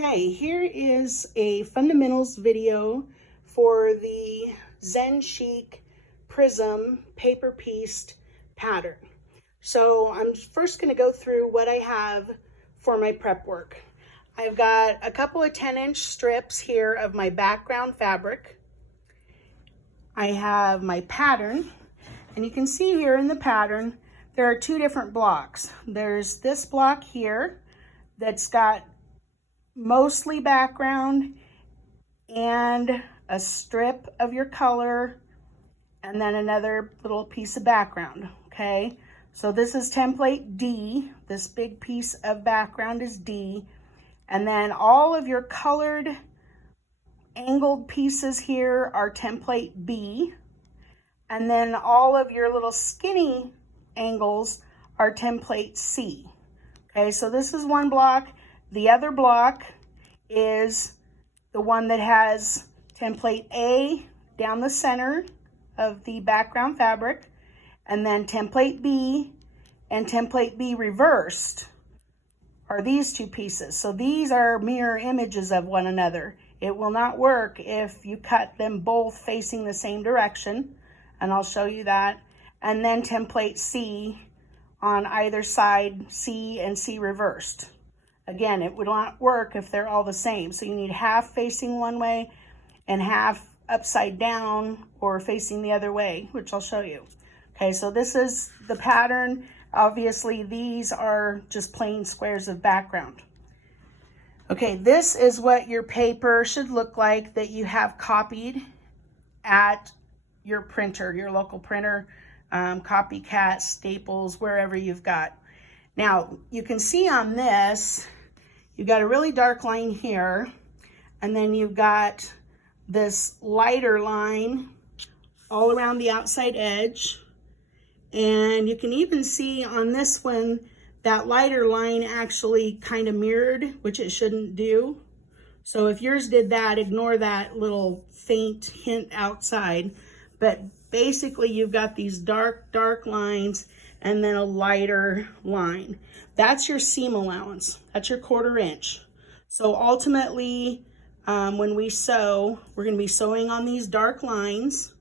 Okay, here is a fundamentals video for the Zen Chic Prism paper pieced pattern. So I'm first going to go through what I have for my prep work. I've got a couple of 10-inch strips here of my background fabric. I have my pattern, and you can see here in the pattern there are two different blocks. There's this block here that's got mostly background and a strip of your color and then another little piece of background. Okay, so this is template D. This big piece of background is D, and then all of your colored angled pieces here are template B, and then all of your little skinny angles are template C. Okay, so this is one block. The other block is the one that has template A down the center of the background fabric, and then template B and template B reversed are these two pieces. So these are mirror images of one another. It will not work if you cut them both facing the same direction, and I'll show you that. And then template C on either side, C and C reversed. Again, it would not work if they're all the same. So you need half facing one way and half upside down or facing the other way, which I'll show you. Okay, so this is the pattern. Obviously, these are just plain squares of background. Okay, this is what your paper should look like that you have copied at your printer, your local printer, Copycat, Staples, wherever you've got. Now, you can see on this, you've got a really dark line here, and then you've got this lighter line all around the outside edge. And you can even see on this one, that lighter line actually kind of mirrored, which it shouldn't do. So if yours did that, ignore that little faint hint outside. But basically you've got these dark lines and then a lighter line. That's your seam allowance. That's your 1/4 inch. So ultimately, when we sew, we're going to be sewing on these dark lines,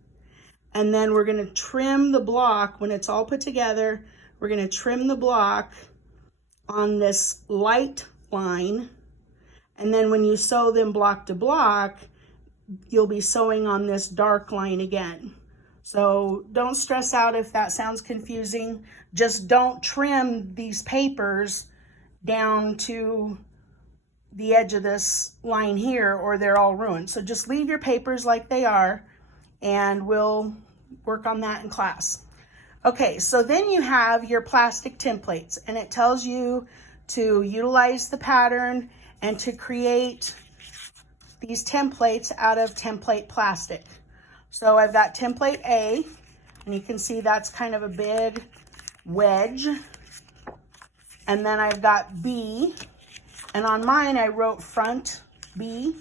and then we're going to trim the block when it's all put together. We're going to trim the block on this light line, and then when you sew them block to block, you'll be sewing on this dark line again. So don't stress out if that sounds confusing. Just don't trim these papers down to the edge of this line here or they're all ruined. So just leave your papers like they are, and we'll work on that in class. Okay, so then you have your plastic templates, and it tells you to utilize the pattern and to create these templates out of template plastic. So I've got template A, and you can see that's kind of a big wedge. And then I've got B, and on mine I wrote front B.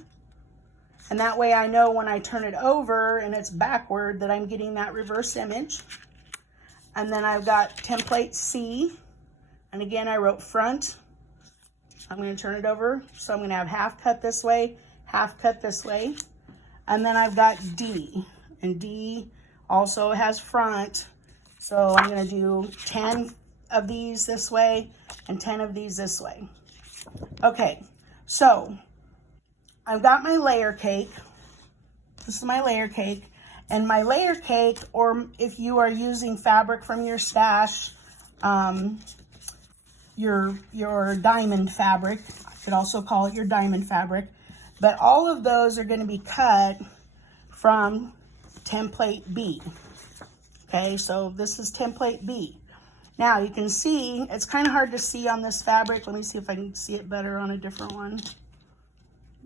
And that way I know when I turn it over and it's backward that I'm getting that reverse image. And then I've got template C, and again I wrote front. I'm going to turn it over, so I'm going to have half cut this way, half cut this way. And then I've got D, and D also has front. So I'm going to do 10 of these this way and 10 of these this way. Okay, so I've got my layer cake. This is my layer cake. And my layer cake, or if you are using fabric from your stash, your diamond fabric, I could also call it your diamond fabric, but all of those are going to be cut from template B. Okay, so this is template B. Now you can see, it's kind of hard to see on this fabric. Let me see if I can see it better on a different one.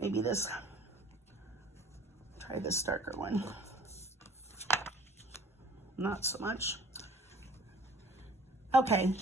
Maybe this, try this darker one. Not so much. Okay,